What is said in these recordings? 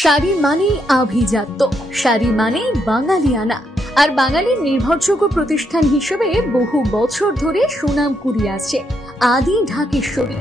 শাড়ি মানেই আভিজাত্য, শাড়ি মানেই বাঙালিয়ানা। আর বাঙালির নির্ভরযোগ্য প্রতিষ্ঠান হিসেবে বহু বছর ধরে সুনাম কুড়িয়ে আসছে আদি ঢাকেশ্বরী।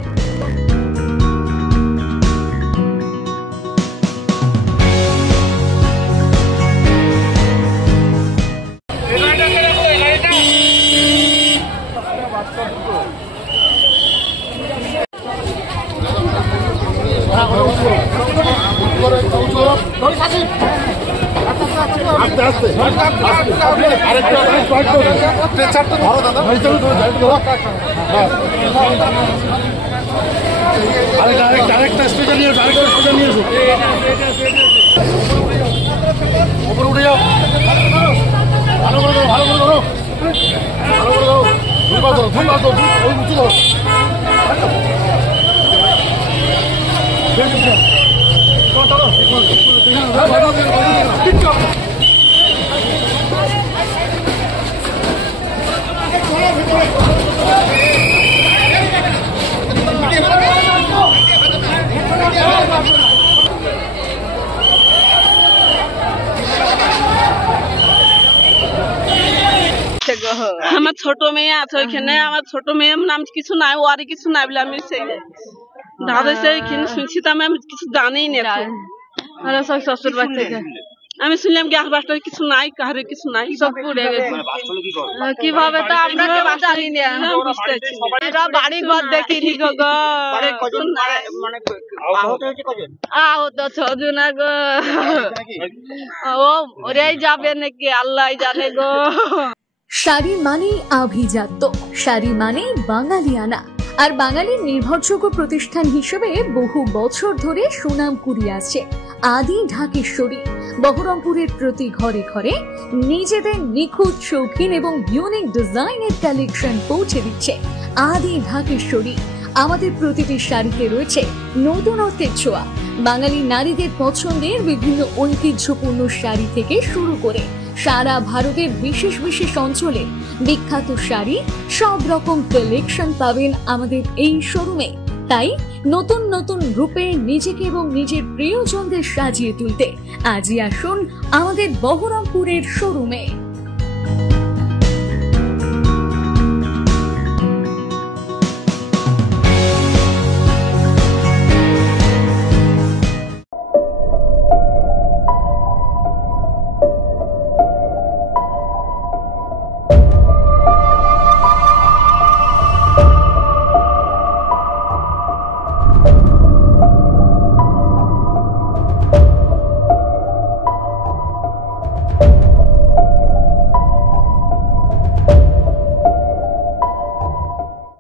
আমার ছোট মেয়ে আছে ওইখানে, আমার ছোট মেয়ের নাম কিছু নাই, ওরই কিছু নাই বলে আমি সেই ধারে এখানে শুনছি, তো আমি কিছু জানি না। শ্বশুর বাড়ি থেকে আমি শুনলাম গ্যাস বাস্টার কিছু নাই, কাহারে কিছু নাই, সব পুড়ে গেছে। কিভাবে তো আমরা জানি না, বুঝতে বাড়ি ঘর দেখিনি গো। আহত 6 জন গো। ও ওরাই যাবে নাকি আল্লাহ জানে গো। শাড়ি মানেই আভিজাত্য, শাড়ি মানেই বাঙালিয়ানা। আর বাঙালির নির্ভরযোগ্য প্রতিষ্ঠান হিসেবে বহু বছর ধরে সুনাম কুড়িয়ে আসছে আদি ঢাকেশ্বরী। বহরমপুরের প্রতি ঘরে ঘরে নিজেদের নিখুঁত, শৌখিন এবং ইউনিক ডিজাইনের কালেকশন পৌঁছে দিচ্ছে আদি ঢাকেশ্বরী। আমাদের প্রতিটি শাড়িতে রয়েছে নতুনত্বের ছোঁয়া। বাঙালি নারীদের পছন্দের বিভিন্ন ঐতিহ্যপূর্ণ শাড়ি থেকে শুরু করে সারা ভারতের বিশেষ বিশেষ অঞ্চলে বিখ্যাত শাড়ি, সব রকম কালেকশন পাবেন আমাদের এই শোরুমে। তাই নতুন নতুন রূপে নিজেকে এবং নিজের প্রিয়জনদের সাজিয়ে তুলতে আজই আসুন আমাদের বহরমপুরের শোরুমে।